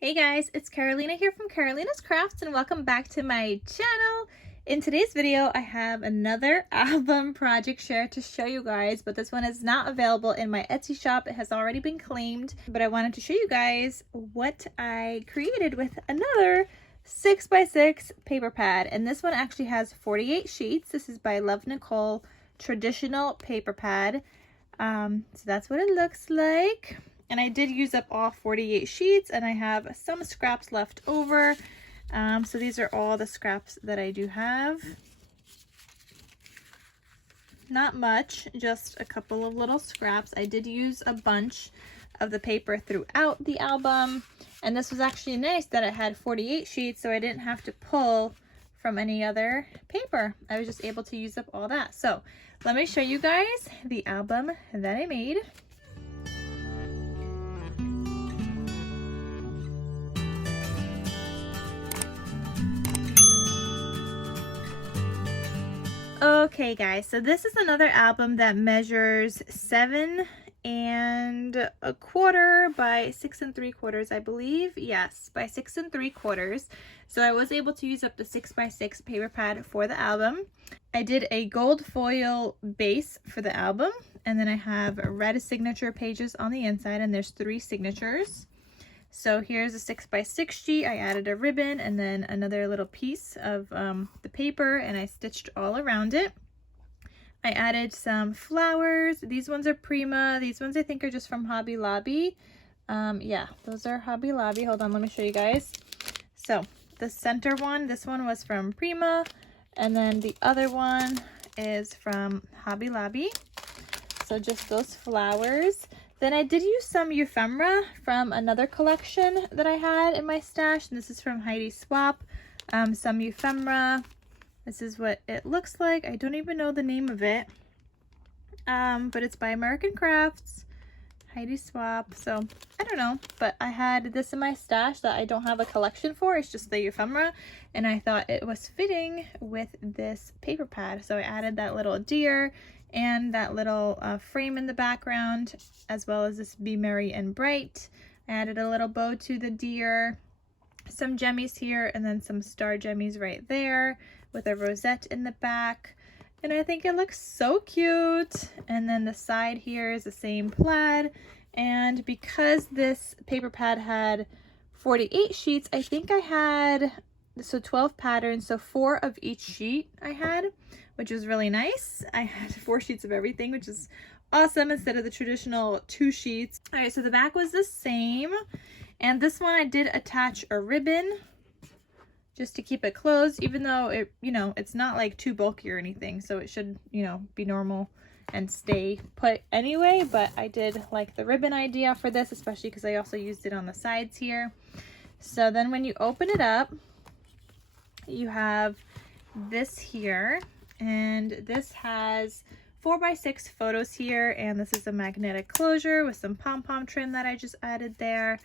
Hey guys, it's Carolina here from KarolinasKrafts and welcome back to my channel. In today's video, I have another album project share to show you guys, but this one is not available in my Etsy shop. It has already been claimed, but I wanted to show you guys what I created with another 6x6 paper pad. And this one actually has 48 sheets. This is by Love Nicole traditional paper pad. So that's what it looks like. And I did use up all 48 sheets and I have some scraps left over. So these are all the scraps that I do have. Not much, just a couple of little scraps. I did use a bunch of the paper throughout the album. And this was actually nice that it had 48 sheets, so I didn't have to pull from any other paper. I was just able to use up all that. So let me show you guys the album that I made. Okay guys, so this is another album that measures 7 1/4 by 6 3/4, I believe. Yes, by 6 3/4. So I was able to use up the 6x6 paper pad for the album. I did a gold foil base for the album, and then I have red signature pages on the inside, and there's 3 signatures. So here's a 6x6 sheet. I added a ribbon and then another little piece of the paper, and I stitched all around it. I added some flowers. These ones are Prima. These ones I think are just from Hobby Lobby. Yeah, those are Hobby Lobby. Hold on, let me show you guys. So the center one, this one was from Prima, and then the other one is from Hobby Lobby. So just those flowers. Then I did use some ephemera from another collection that I had in my stash. And this is from Heidi Swap. Some ephemera. This is what it looks like. I don't even know the name of it. But it's by American Crafts. Heidi Swap. So I don't know. But I had this in my stash that I don't have a collection for. It's just the ephemera. And I thought it was fitting with this paper pad. So I added that little deer and that little frame in the background, as well as this Be Merry and Bright. I added a little bow to the deer, some jemmies here, and then some star jemmies right there with a rosette in the back. And I think it looks so cute. And then the side here is the same plaid. And because this paper pad had 48 sheets, I think I had, so 12 patterns, so 4 of each sheet I had, which was really nice. I had 4 sheets of everything, which is awesome, instead of the traditional 2 sheets. All right, so the back was the same. And this one I did attach a ribbon just to keep it closed, even though it, it's not like too bulky or anything. So it should, be normal and stay put anyway. But I did like the ribbon idea for this, especially because I also used it on the sides here. So then when you open it up, you have this here. And this has 4x6 photos here, and this is a magnetic closure with some pom-pom trim that I just added there.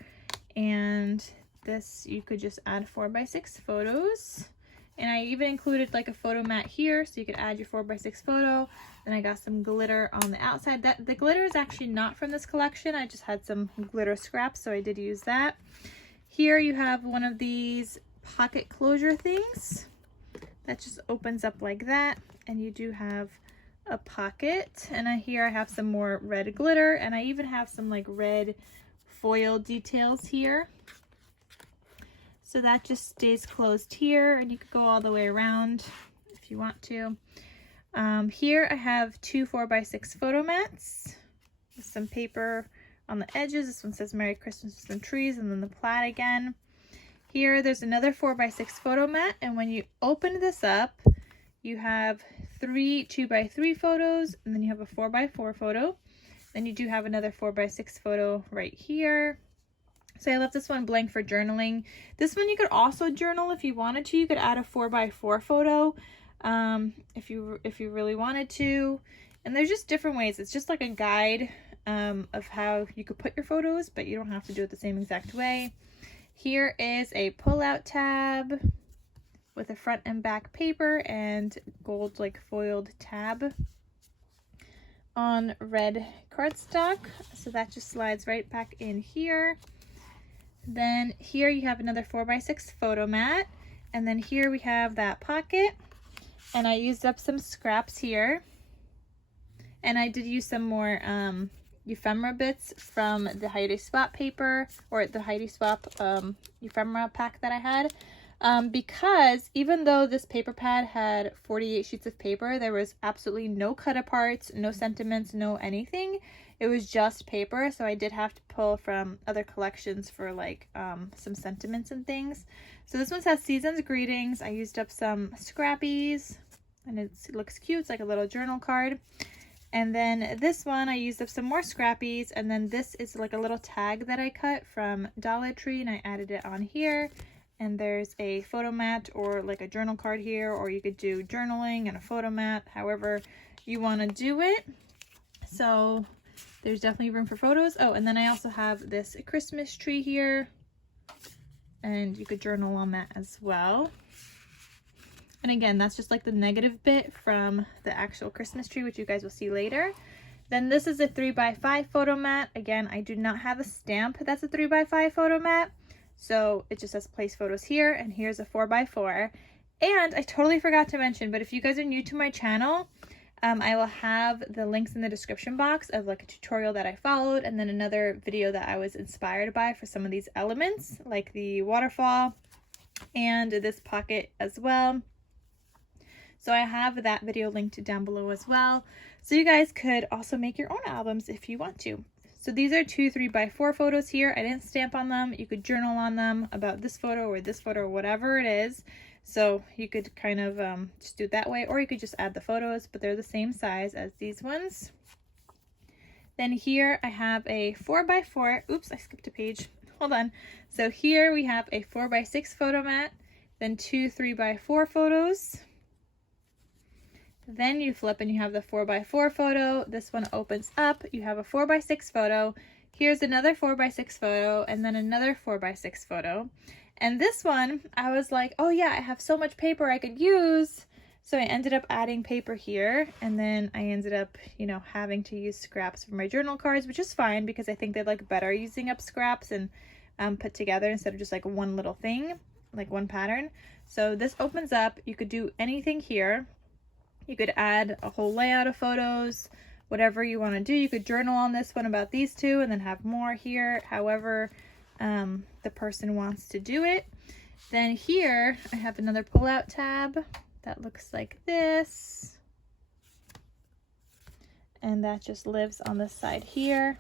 And this, you could just add 4x6 photos. And I even included like a photo mat here, so you could add your 4x6 photo. Then I got some glitter on the outside. The glitter is actually not from this collection. I just had some glitter scraps, so I did use that. Here you have one of these pocket closure things that just opens up like that, and you do have a pocket. And here I have some more red glitter, and I even have some like red foil details here. So that just stays closed here, and you could go all the way around if you want to. Here I have 2 4x6 photo mats with some paper on the edges. This one says Merry Christmas with some trees, and then the plaid again. Here, there's another 4x6 photo mat, and when you open this up, you have 3 2x3 photos, and then you have a 4x4 photo. Then you do have another 4x6 photo right here. So I left this one blank for journaling. This one you could also journal if you wanted to. You could add a 4x4 photo if you really wanted to. And there's just different ways. It's just like a guide of how you could put your photos, but you don't have to do it the same exact way. Here is a pull-out tab with a front and back paper and gold like foiled tab on red cardstock. So that just slides right back in here. Then here you have another 4x6 photo mat. And then here we have that pocket. And I used up some scraps here. And I did use some more ephemera bits from the Heidi Swap paper, or the Heidi Swap ephemera pack that I had. Because even though this paper pad had 48 sheets of paper, there was absolutely no cut aparts, no sentiments, no anything. It was just paper, so I did have to pull from other collections for like some sentiments and things. So this one says Season's Greetings. I used up some scrappies, and it looks cute. It's like a little journal card. And then this one, I used up some more scrappies, and then this is like a little tag that I cut from Dollar Tree, and I added it on here. And there's a photo mat or like a journal card here, or you could do journaling and a photo mat, however you want to do it. So there's definitely room for photos. Oh, and then I also have this Christmas tree here, and you could journal on that as well. And again, that's just like the negative bit from the actual Christmas tree, which you guys will see later. Then this is a 3x5 photo mat. Again, I do not have a stamp that's a 3x5 photo mat. So it just says place photos here, and here's a 4x4. And I totally forgot to mention, but if you guys are new to my channel, I will have the links in the description box of like a tutorial that I followed, and then another video that I was inspired by for some of these elements, like the waterfall and this pocket as well. So I have that video linked down below as well. So you guys could also make your own albums if you want to. So these are 2 3x4 photos here. I didn't stamp on them. You could journal on them about this photo or whatever it is. So you could kind of just do it that way, or you could just add the photos, but they're the same size as these ones. Then here I have a 4x4. Oops, I skipped a page. Hold on. So here we have a 4x6 photo mat, then 2 3x4 photos. Then you flip and you have the 4x4 photo. This one opens up. You have a 4x6 photo. Here's another 4x6 photo, and then another 4x6 photo. And this one, I was like, oh yeah, I have so much paper I could use. So I ended up adding paper here, and then I ended up, you know, having to use scraps for my journal cards, which is fine because I think they like better using up scraps and put together instead of just like one little thing, like one pattern. So this opens up. You could do anything here. You could add a whole layout of photos, whatever you want to do. You could journal on this one about these two and then have more here, however the person wants to do it. Then here I have another pull-out tab that looks like this. And that just lives on this side here.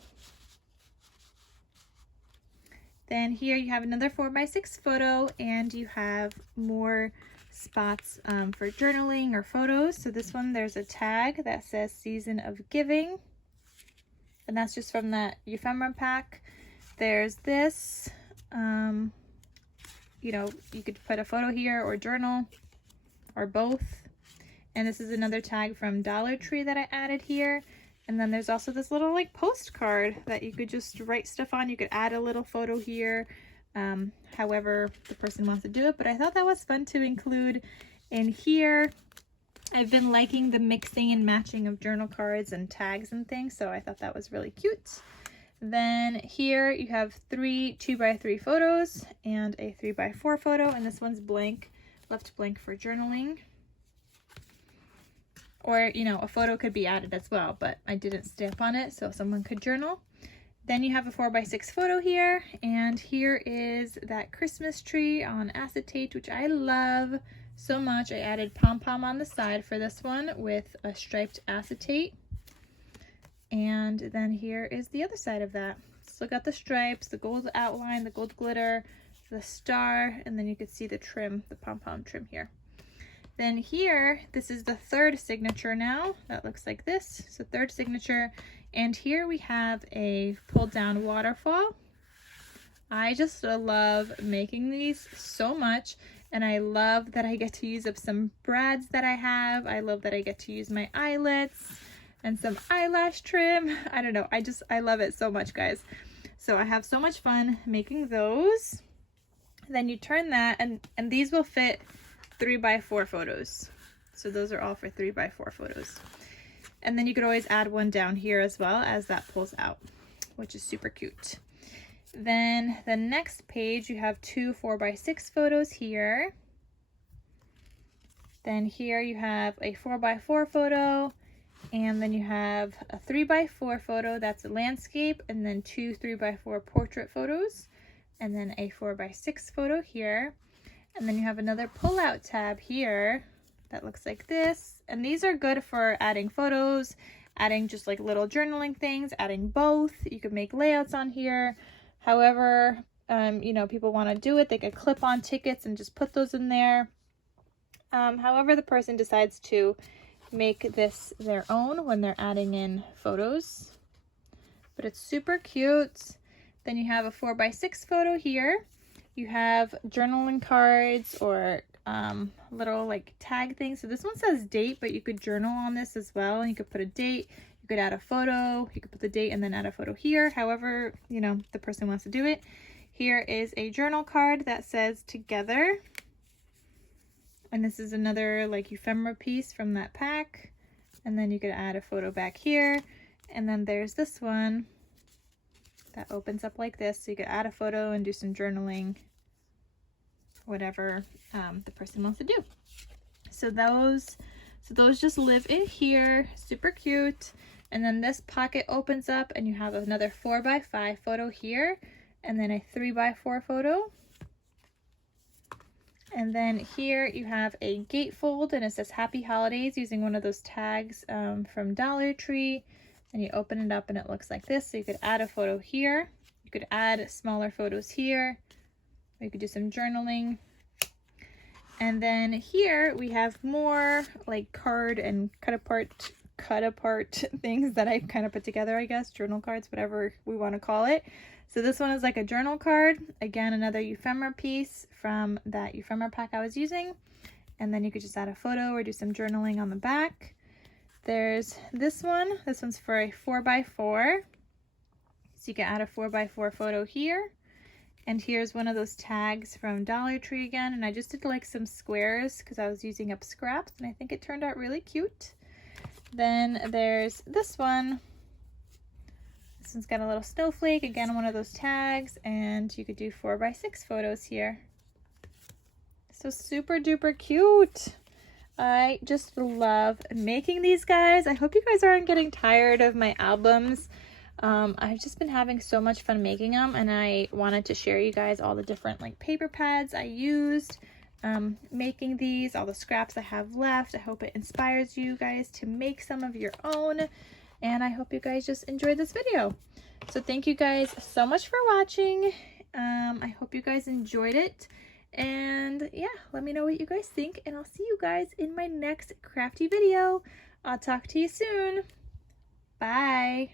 Then here you have another 4x6 photo, and you have more spots for journaling or photos. So this one, there's a tag that says Season of Giving, and that's just from that ephemera pack. There's this, you know, you could put a photo here or journal or both. And this is another tag from Dollar Tree that I added here. And then there's also this little like postcard that you could just write stuff on. You could add a little photo here, however the person wants to do it, but I thought that was fun to include in here. I've been liking the mixing and matching of journal cards and tags and things, so I thought that was really cute. Then here you have 3 2x3 photos and a 3x4 photo, and this one's blank, left blank for journaling. Or, you know, a photo could be added as well, but I didn't stamp on it, so someone could journal. Then you have a 4x6 photo here, and here is that Christmas tree on acetate, which I love so much. I added pom-pom on the side for this one with a striped acetate. And then here is the other side of that. So got the stripes, the gold outline, the gold glitter, the star, and then you could see the trim, the pom-pom trim here. Then here, this is the third signature now. That looks like this. So third signature. And here we have a pulled down waterfall. I just love making these so much. And I love that I get to use up some brads that I have. I love that I get to use my eyelets and some eyelash trim. I don't know. I love it so much, guys. So I have so much fun making those. Then you turn that, and these will fit 3x4 photos. So those are all for 3x4 photos. And then you could always add one down here as well as that pulls out, which is super cute. Then the next page, you have 2 4x6 photos here. Then here you have a 4x4 photo, and then you have a 3x4 photo, that's a landscape, and then 2 3x4 portrait photos, and then a 4x6 photo here. And then you have another pull-out tab here that looks like this. And these are good for adding photos, adding just like little journaling things, adding both. You could make layouts on here. However, you know, people want to do it, they could clip on tickets and just put those in there. However, the person decides to make this their own when they're adding in photos. But it's super cute. Then you have a 4x6 photo here. You have journaling cards or little like tag things. So this one says date, but you could journal on this as well. And you could put a date, you could add a photo, you could put the date and then add a photo here. However, you know, the person wants to do it. Here is a journal card that says together. And this is another like ephemera piece from that pack. And then you could add a photo back here. And then there's this one that opens up like this. So you could add a photo and do some journaling, whatever the person wants to do. So those just live in here, super cute. And then this pocket opens up and you have another 4x5 photo here, and then a 3x4 photo. And then here you have a gatefold and it says Happy Holidays using one of those tags from Dollar Tree. And you open it up and it looks like this. So you could add a photo here. You could add smaller photos here. Or you could do some journaling. And then here we have more like card and cut apart things that I kind of put together, I guess. Journal cards, whatever we want to call it. So this one is like a journal card. Again, another ephemera piece from that ephemera pack I was using. And then you could just add a photo or do some journaling on the back. There's this one. This one's for a 4x4. So you can add a 4x4 photo here. And here's one of those tags from Dollar Tree again. And I just did like some squares because I was using up scraps. And I think it turned out really cute. Then there's this one. This one's got a little snowflake, again one of those tags, and you could do 4x6 photos here. So super duper cute. I just love making these, guys. I hope you guys aren't getting tired of my albums. I've just been having so much fun making them, and I wanted to share you guys all the different like paper pads I used making these, all the scraps I have left. I hope it inspires you guys to make some of your own. And I hope you guys just enjoyed this video. So thank you guys so much for watching. I hope you guys enjoyed it. And yeah, let me know what you guys think. And I'll see you guys in my next crafty video. I'll talk to you soon. Bye.